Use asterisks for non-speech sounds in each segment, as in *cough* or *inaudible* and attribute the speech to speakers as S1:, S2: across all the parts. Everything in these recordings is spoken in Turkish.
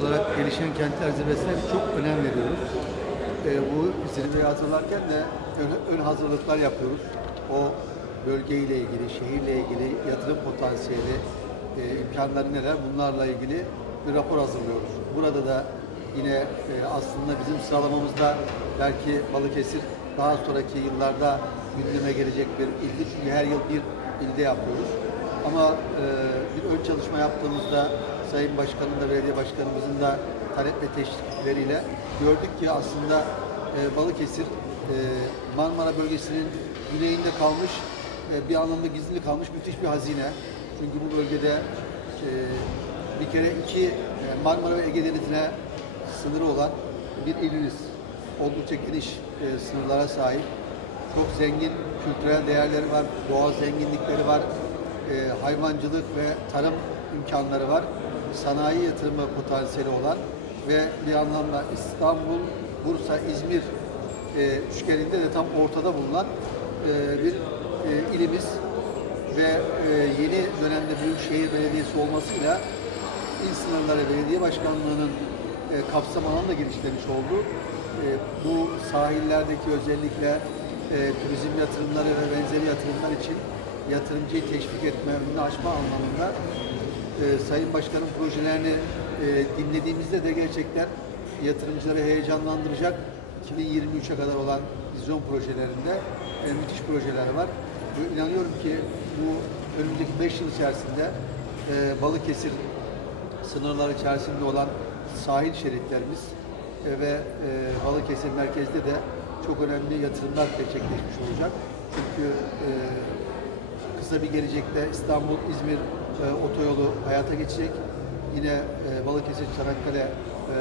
S1: Olarak gelişen kentler zirvesine çok önem veriyoruz. E, bu zirveyi hazırlarken de ön, ön hazırlıklar yapıyoruz. O bölgeyle ilgili, şehirle ilgili yatırım potansiyeli, e, imkanları neler bunlarla ilgili bir rapor hazırlıyoruz. Burada da yine e, aslında bizim sıralamamızda belki Balıkesir daha sonraki yıllarda gündeme gelecek bir ildi. Çünkü her yıl bir ilde yapıyoruz. Ama e, bir ön çalışma yaptığımızda Sayın Başkan'ın da belediye başkanımızın da talep ve teşvikleriyle gördük ki aslında e, Balıkesir e, Marmara bölgesinin güneyinde kalmış, e, bir anlamda gizli kalmış müthiş bir hazine. Çünkü bu bölgede e, bir kere iki e, Marmara ve Ege Denizi'ne sınırı olan bir ilimiz. Oldukça geniş e, sınırlara sahip. Çok zengin kültürel değerleri var, doğal zenginlikleri var, e, hayvancılık ve tarım imkanları var. Sanayi yatırımı potansiyeli olan ve bir anlamda İstanbul, Bursa, İzmir e, üçgeninde de tam ortada bulunan e, bir e, ilimiz ve e, yeni dönemde Büyükşehir Belediyesi olmasıyla İl Sınırları Belediye Başkanlığı'nın e, kapsam alanı da genişlemiş oldu. E, bu sahillerdeki özellikle e, turizm yatırımları ve benzeri yatırımlar için yatırımcıyı teşvik etme, önünü açma anlamında e, Sayın Başkan'ın projelerini e, dinlediğimizde de gerçekten yatırımcıları heyecanlandıracak 2023'e kadar olan vizyon projelerinde e, müthiş projeler var. Ve inanıyorum ki bu önümüzdeki 5 yıl içerisinde e, Balıkesir sınırları içerisinde olan sahil şeritlerimiz e, ve e, Balıkesir merkezde de çok önemli yatırımlar gerçekleşmiş olacak. Çünkü e, kısa bir gelecekte İstanbul-İzmir e, otoyolu hayata geçecek. Yine e, Balıkesir-Çanakkale e,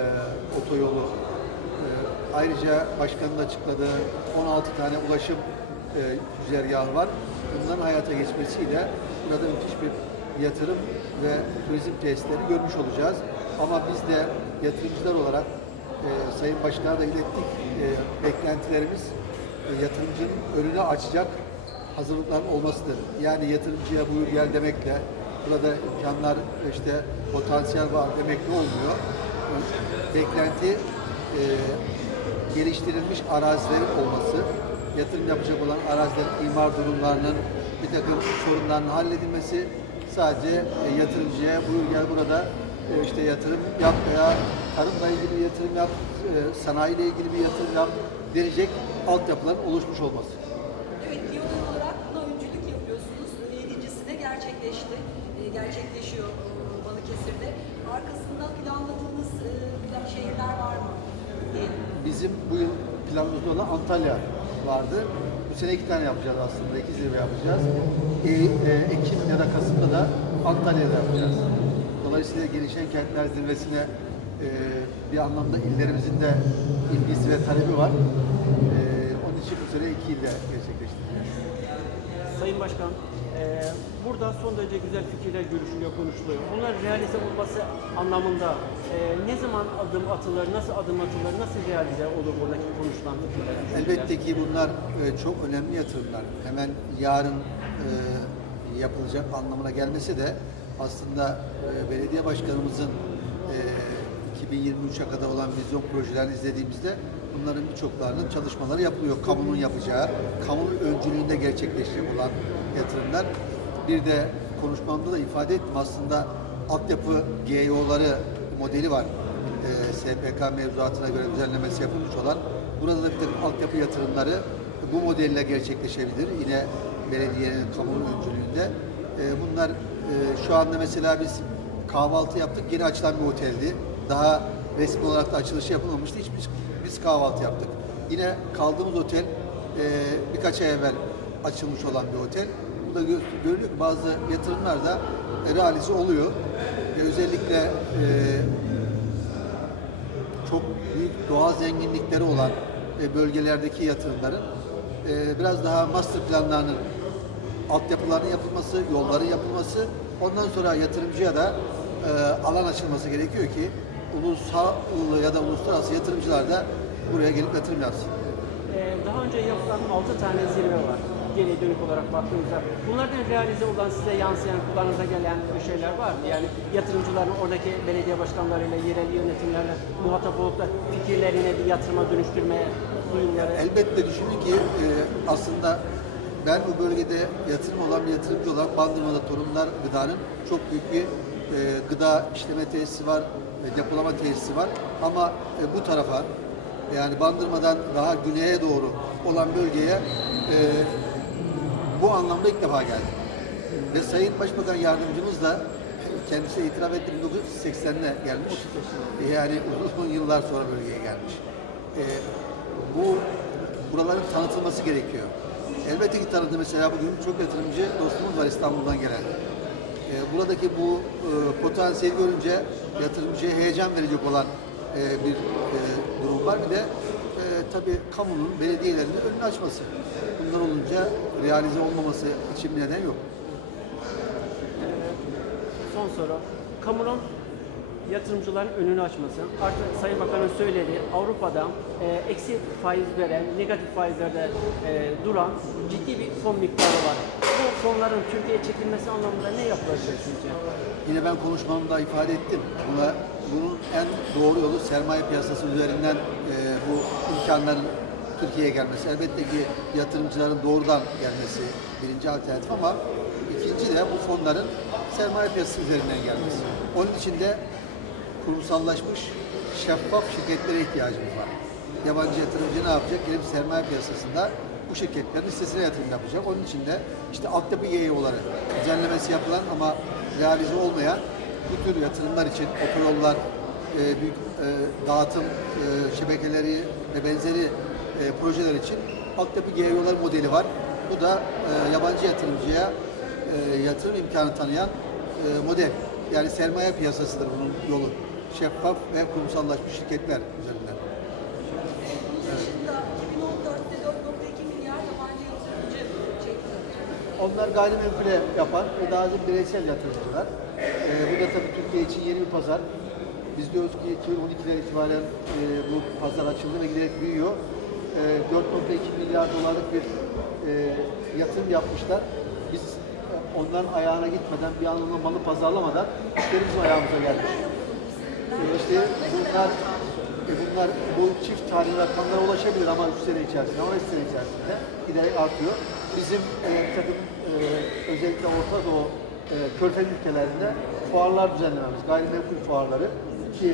S1: otoyolu e, ayrıca başkanın açıkladığı 16 tane ulaşım e, güzergahı var. Bunların hayata geçmesiyle burada müthiş bir yatırım ve turizm tesisleri görmüş olacağız. Ama biz de yatırımcılar olarak e, Sayın Başkan'a da ilettik. E, beklentilerimiz e, yatırımcının önünü açacak hazırlıkların olmasıdır. Yani yatırımcıya buyur gel demekle burada imkanlar işte potansiyel var demekle olmuyor. E, Beklenti e, geliştirilmiş arazilerin olması, yatırım yapacak olan arazilerin imar durumlarının bir takım sorunların halledilmesi sadece e, yatırımcıya buyur gel burada e, işte yatırım yap veya tarımla ilgili bir yatırım yap, e, sanayiyle ilgili bir yatırım yap denecek altyapıların oluşmuş olması.
S2: Evet, Diyojen olarak buna öncülük yapıyorsunuz. Yedincisi de gerçekleşti. Gerçekleşiyor e, Balıkesir'de. Arkasında planladığınız e, şehirler var mı?
S1: Bizim bu yıl planımızda olan Antalya vardı. Bu sene iki tane yapacağız aslında. iki zirve yapacağız. E, e, Ekim ya da Kasım'da da Antalya'da yapacağız. Dolayısıyla gelişen kentler zirvesine e, bir anlamda illerimizin de ilgisi ve talebi var. E, onun için bu sene iki ilde gerçekleştireceğiz.
S3: Sayın Başkan, eee, burada son derece güzel fikirler görüşülüyor, konuşuluyor. Bunlar realize olması anlamında eee, ne zaman adım atılır, nasıl adım atılır, nasıl realize olur buradaki konuşulan fikirler?
S1: Elbette ki bunlar e, çok önemli yatırımlar. Hemen yarın e, yapılacak anlamına gelmesi de aslında e, belediye başkanımızın e, 2023'e kadar olan vizyon projelerini izlediğimizde bunların birçoklarının çalışmaları yapılıyor. Kamunun yapacağı, kamunun öncülüğünde gerçekleşecek olan yatırımlar. Bir de konuşmamda da ifade ettim aslında altyapı GEO'ları modeli var. E, SPK mevzuatına göre düzenlemesi yapılmış olan Burada da bir takım altyapı yatırımları bu modelle gerçekleşebilir. Yine belediyenin, kamunun öncülüğünde. Ee, bunlar e, şu anda mesela biz kahvaltı yaptık. Yeni açılan bir oteldi. Daha resmi olarak da açılışı yapılmamıştı. Hiç biz, kahvaltı yaptık. Yine kaldığımız otel e, birkaç ay evvel açılmış olan bir otel. Bu da gö- görülüyor ki bazı yatırımlar da realize oluyor. Ve özellikle e, çok büyük doğal zenginlikleri olan e, bölgelerdeki yatırımların e, biraz daha master planlarının altyapılarının yapılması, yolların yapılması, ondan sonra yatırımcıya da e, alan açılması gerekiyor ki ulusal ya da uluslararası yatırımcılar da buraya gelip yatırım yapsın.
S3: Eee, daha önce yapılan 6 tane zirve var. geriye dönük olarak baktığımızda bunlardan realize olan size yansıyan kulağınıza gelen bir şeyler var mı? Yani yatırımcıların oradaki belediye başkanlarıyla, yerel yönetimlerle muhatap olup da fikirlerini bir yatırıma dönüştürmeye duyumları.
S1: Elbette düşünün ki e, aslında ben bu bölgede yatırım olan bir yatırımcı olarak Bandırma'da Torunlar Gıda'nın çok büyük bir e, gıda işleme tesisi var, e, depolama tesisi var. Ama e, bu tarafa yani Bandırma'dan daha güneye doğru olan bölgeye e, bu anlamda ilk defa geldim. Ve Sayın Başbakan Yardımcımız da kendisi itiraf etti 1980'de gelmiş. Yani uzun yıllar sonra bölgeye gelmiş. E, bu buraların tanıtılması gerekiyor. Elbette ki tanıdı. Mesela bugün çok yatırımcı dostumuz var İstanbul'dan gelen. E, buradaki bu e, potansiyeli görünce yatırımcıya heyecan verecek olan e, bir e, durum var. Bir de e, tabii kamunun, belediyelerinin önünü açması. Bunlar olunca realize olmaması için bir neden yok.
S3: Son soru. Kamunun yatırımcıların önünü açması. Artık Sayın Bakan'ın söylediği Avrupa'da e, eksi faiz veren, negatif faizlerde e, duran ciddi bir fon miktarı var. Bu fonların Türkiye'ye çekilmesi anlamında ne yapılabilir sizce?
S1: Yine ben konuşmamda ifade ettim. Buna, bunun en doğru yolu sermaye piyasası üzerinden e, bu imkanların Türkiye'ye gelmesi. Elbette ki yatırımcıların doğrudan gelmesi birinci alternatif ama ikinci de bu fonların sermaye piyasası üzerinden gelmesi. Onun için de kurumsallaşmış şeffaf şirketlere ihtiyacımız var. Yabancı yatırımcı ne yapacak? Gelip sermaye piyasasında bu şirketlerin listesine yatırım yapacak. Onun için de işte altyapı YEO'ları düzenlemesi yapılan ama realize olmayan bu tür yatırımlar için otoyollar, e, büyük e, dağıtım e, şebekeleri ve benzeri e, projeler için altyapı GEO'lar modeli var. Bu da e, yabancı yatırımcıya e, yatırım imkanı tanıyan e, model. Yani sermaye piyasasıdır bunun yolu. Şeffaf ve kurumsallaşmış şirketler üzerinden.
S2: Bunun dışında 2014'te 4.2 milyar yabancı yatırımcı çekti.
S1: Onlar gayrimenkule yapan ve daha çok bireysel yatırımcılar. Ee, bu da tabii Türkiye için yeni bir pazar. Biz diyoruz ki 2012'den itibaren e, bu pazar açıldı ve giderek büyüyor. E, 4.2 milyar dolarlık bir e, yatırım yapmışlar. Biz onların ayağına gitmeden bir anlamda malı pazarlamadan müşterimiz ayağımıza gelmiş. İşte bunlar e, bunlar bu çift tarih rakamlara ulaşabilir ama 3 sene içerisinde ama 5 sene içerisinde giderek artıyor. Bizim e, takım e, özellikle Orta Doğu e, Körfez ülkelerinde fuarlar düzenlememiz, gayrimenkul fuarları ki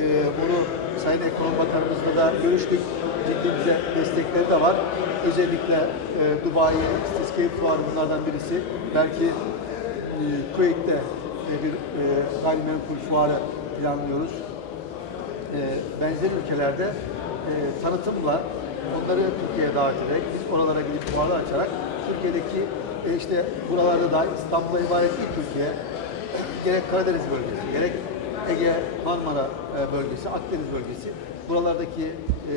S1: e, bunu Sayın Ekonomi Bakanımızla da görüştük. Ciddi bize destekleri de var. Özellikle e, Dubai Escape Fuarı bunlardan birisi. Belki e, Kuveyt'te e, bir e, gayrimenkul fuarı planlıyoruz e, benzer ülkelerde e, tanıtımla onları Türkiye'ye davet ederek biz oralara gidip fuarlar açarak Türkiye'deki e, işte buralarda da İstanbul'a ibaret değil Türkiye gerek Karadeniz bölgesi gerek Ege, Marmara e, bölgesi, Akdeniz bölgesi buralardaki e,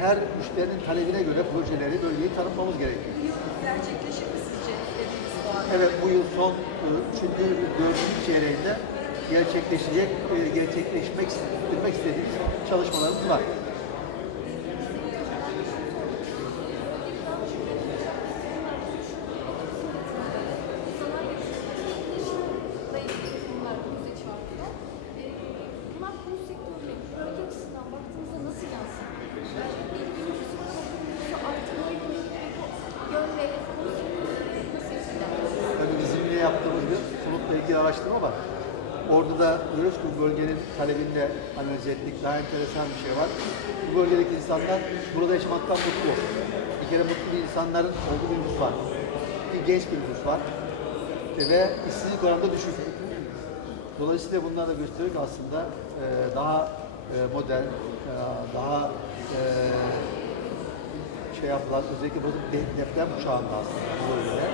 S1: her müşterinin talebine göre projeleri, bölgeyi tanıtmamız gerekiyor.
S2: Gerçekleşir mi sizce dediğiniz?
S1: Evet bu yıl son e, üçüncü, dördüncü çeyreğinde gerçekleşecek, e, gerçekleşmek istetmek istediğimiz çalışmalarımız var. Tabii bizim yine yaptığımız bir konutla ilgili araştırma var. Orada da görüyoruz ki bölgenin talebini de analiz ettik. Daha enteresan bir şey var. Bu bölgedeki insanlar burada yaşamaktan mutlu. Bir kere mutlu insanların olduğu bir nüfus var. Bir genç bir nüfus var. Ve işsizlik oranı da düşük. Dolayısıyla bunlar da gösteriyor ki aslında e, daha e, modern, e, daha şey yapılan, özellikle deprem kuşağında aslında bu bölgede.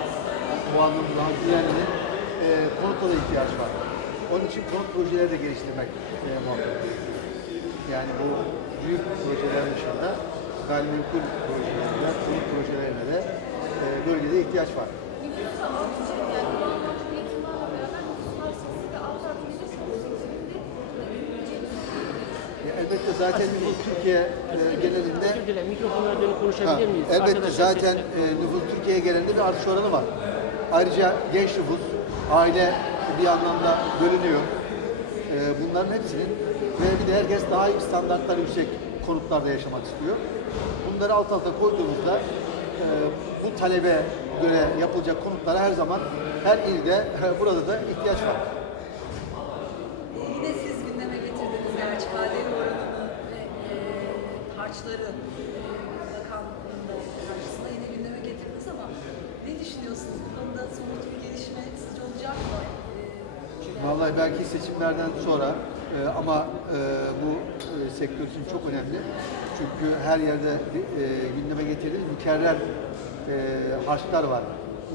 S1: Bu anlamda daha güvenli konuta da ihtiyaç var. Onun için konut projeleri de geliştirmek e. Yani bu büyük projelerin dışında gayrimenkul projelerinde, konut projelerine de e, bölgede ihtiyaç var. Ya elbette zaten nüfus Türkiye e, genelinde
S3: Özür dilerim, mikrofonlara dönüp
S1: Ha,
S3: konuşabilir miyiz?
S1: elbette
S3: Arkadaşlar
S1: zaten e, nüfus Türkiye genelinde bir artış oranı var. Ayrıca genç nüfus, aile bir anlamda bölünüyor. E, bunların hepsinin ve bir de herkes daha iyi standartlar yüksek konutlarda yaşamak istiyor. Bunları alt alta koyduğumuzda e, bu talebe göre yapılacak konutlara her zaman her ilde *laughs* burada da ihtiyaç var.
S2: Yine siz gündeme getirdiniz gerçi KDV oranını ve e, harçları e, bakanlığında karşısında yine gündeme getirdiniz ama ne düşünüyorsunuz? Bu konuda somut bir gelişme sizce olacak mı? E,
S1: Vallahi belki seçimlerden sonra e, ama e, bu e, sektör için çok önemli. Çünkü her yerde e, gündeme getirdiğimiz mükerrer e, harçlar var.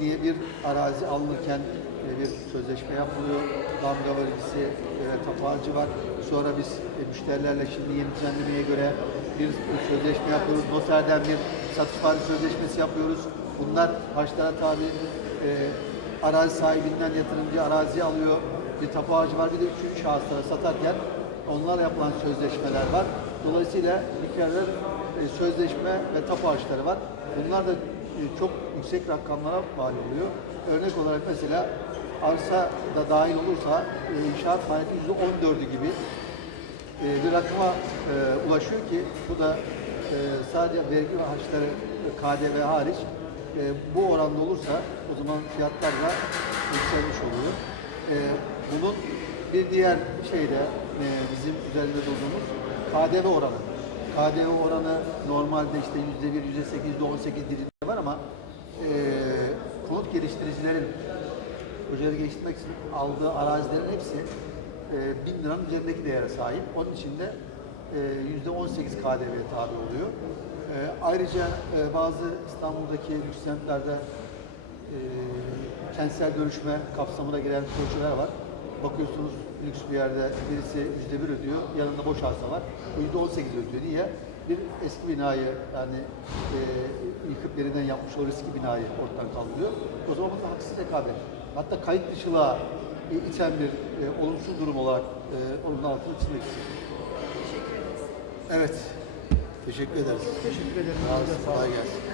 S1: Niye bir arazi alınırken e, bir sözleşme yapılıyor, damga vergisi, e, tapu harcı var. Sonra biz e, müşterilerle şimdi yeni düzenlemeye göre bir sözleşme yapıyoruz. Noterden bir satış faiz sözleşmesi yapıyoruz. Bunlar harçlara tabi. E, arazi sahibinden yatırımcı arazi alıyor. Bir tapu ağacı var. Bir de üçüncü şahıslara satarken onlarla yapılan sözleşmeler var. Dolayısıyla kere e, sözleşme ve tapu ağaçları var. Bunlar da e, çok yüksek rakamlara mal oluyor. Örnek olarak mesela arsa da dahil olursa e, inşaat maliyeti yüzde on dördü gibi e, bir rakama e, ulaşıyor ki bu da e, sadece vergi ve harçları KDV hariç e, bu oranda olursa o zaman fiyatlar da yükselmiş oluyor. E, bunun bir diğer şey de e, bizim üzerinde durduğumuz KDV oranı. KDV oranı normalde işte yüzde bir, yüzde sekiz, yüzde on sekiz dilimde var ama e, konut geliştiricilerin projeleri geliştirmek için aldığı arazilerin hepsi e, 1000 liranın üzerindeki değere sahip. Onun için de e, yüzde 18 KDV'ye tabi oluyor. E, ayrıca e, bazı İstanbul'daki lüks semtlerde e, kentsel dönüşme kapsamına giren projeler var. Bakıyorsunuz lüks bir yerde birisi yüzde bir ödüyor, yanında boş arsa var. O yüzde 18 ödüyor. Niye? Bir eski binayı yani e, yıkıp yeniden yapmış o riski binayı ortadan kaldırıyor. O zaman bu da haksız rekabet. Hatta kayıt dışılığa e, iten bir e, olumsuz durum olarak e, onun altını çizmek istiyorum.
S2: teşekkür ederiz.
S1: Evet. Teşekkür ederiz.
S3: Teşekkür ederim.
S1: Sağ olun. Kolay gelsin.